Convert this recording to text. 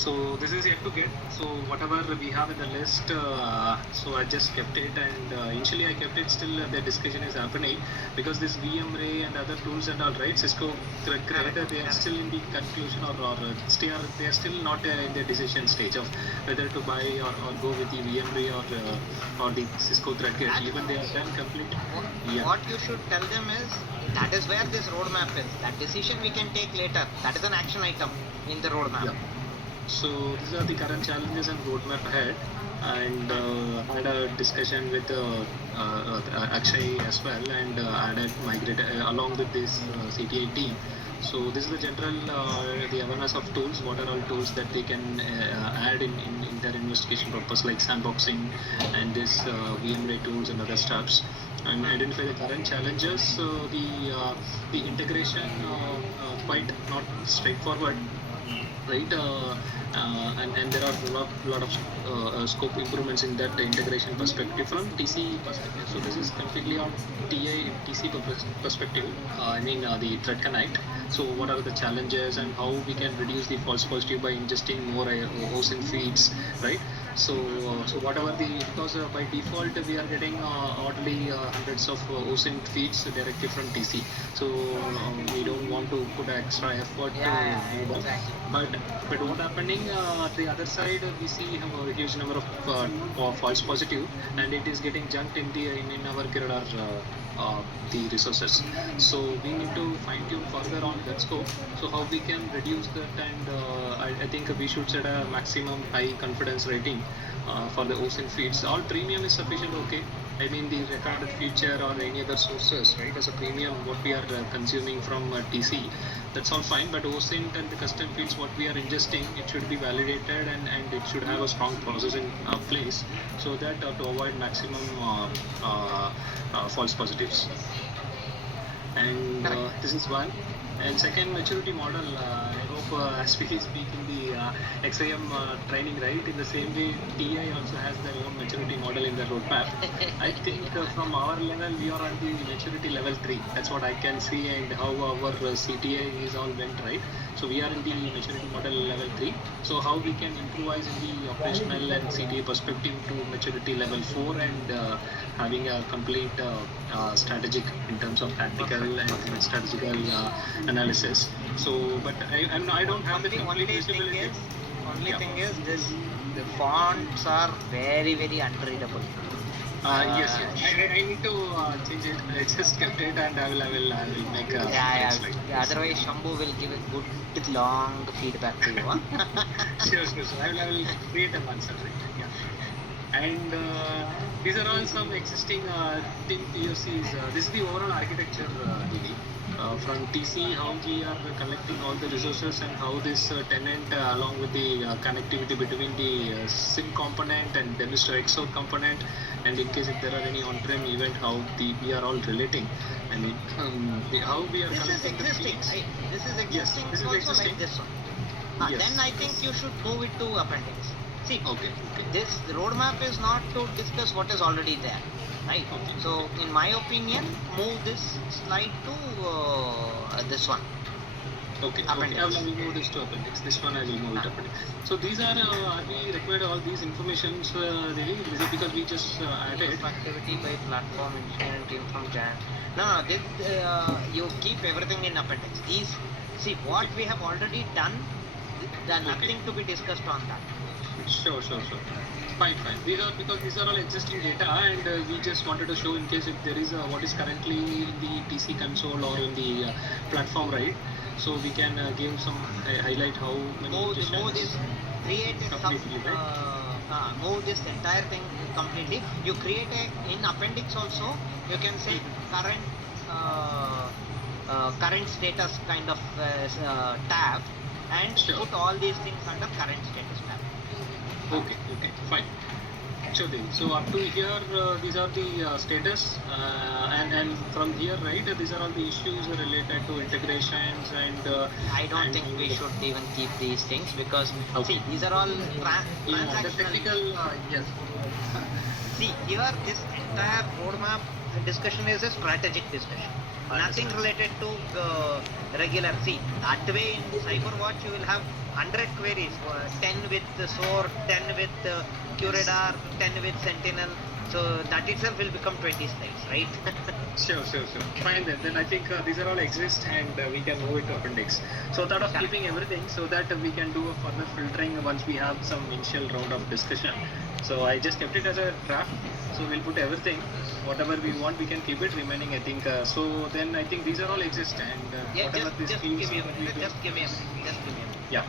So this is yet to get. So whatever we have in the list, so I just kept it, and initially I kept it. Still, the discussion is happening because this VMRay and other tools and all, right? Cisco creator, they are still in the conclusion, or they are still not in the decision stage of whether to buy or go with the VMRay or the Cisco ThreadKit. Even they are done complete. What you should tell them is that is where this roadmap is. That decision we can take later. That is an action item in the roadmap. Yeah. So these are the current challenges and roadmap ahead, and I had a discussion with Akshay as well, and I had migrated along with this CTI team. So this is the general the awareness of tools. What are all tools that they can add in their investigation purpose, like sandboxing and this VMware tools and other stuffs, and identify the current challenges. So the integration quite not straightforward, right? And there are a lot of scope improvements in that integration perspective from TC perspective. So this is completely on TC perspective. The Thread Connect. So what are the challenges and how we can reduce the false positive by ingesting more OSINT feeds, right? So whatever because by default we are getting oddly hundreds of OSINT feeds directly from TC. So we don't want to put extra effort to do that. Exactly. But what happening at the other side, we see a huge number of false positive, and it is getting junked in our Kiradar the resources. So we need to fine tune further on that scope. So how we can reduce that, and I think we should set a maximum high confidence rating for the OSINT feeds. All premium is sufficient, okay. I mean the recorded feature or any other sources, right? As a premium, what we are consuming from TC, that's all fine. But OSINT and the custom feeds, what we are ingesting, it should be validated and it should have a strong processing place, so that to avoid maximum false positives. And this is one. And second, maturity model. I hope as we speak in the XIM training, right? In the same way, TI also has their own maturity model in the roadmap. I think from our level, we are on the maturity level 3. That's what I can see, and how our CTA is all went, right? So we are in the maturity model level 3. So how we can improvise in the operational and CTA perspective to maturity level 4, and having a complete strategic in terms of tactical and strategical analysis. So, but I don't have the complete visibility. Only thing is the fonts are very unreadable. Yes. I need to change it. I just kept it, and I will make a slide. Otherwise, Shambhu will give a good long feedback to you. Sure. I will create a one separate. Yeah. And these are all some existing thin POCs. This is the overall architecture, DD. From TC, how we are collecting all the resources, and how this tenant along with the connectivity between the SIM component and Demisto XOR component, and in case if there are any on-prem event, how we are all relating. I mean, how we are collecting the feeds. This is existing. Yes, this is existing. Like this one. Yes, then I think you should move it to appendix. See, okay. This roadmap is not to discuss what is already there, right? Okay. So, in my opinion, move this slide to this one. Okay. I will move this to appendix. This one I will move it appendix. So these are we required all these informations because we just added activity by platform engineering team from Jan. No, you keep everything in appendix. See what we have already done. There's nothing to be discussed on that. Sure. Fine. Because these are all existing data, and we just wanted to show in case if there is what is currently in the TC console or in the platform, right? So we can give some highlight how many move this, create a move this entire thing completely. You create in appendix also. You can say current status kind of tab, and put all these things under current status tab. Okay, fine. Sure. So up to here, these are the status, and from here, right? These are all the issues related to integrations and. I don't think we should even keep these things because see, these are all transactional. The technical, yes. See here, this entire roadmap discussion is a strategic discussion. nothing related to regular. See, that way in CyberWatch you will have 100 queries, 10 with SOAR, 10 with QRadar, 10 with Sentinel. So that itself will become 20 slides, right? Sure. Fine then. Then I think these are all exist and we can move it to appendix. So thought of keeping everything so that we can do a further filtering once we have some initial round of discussion. So I just kept it as a draft. So we'll put everything, whatever we want, we can keep it remaining. I think so. Then I think these are all exist and Yeah, whatever this just fields give me that we do- just give me a minute. Just give me a minute. Yeah.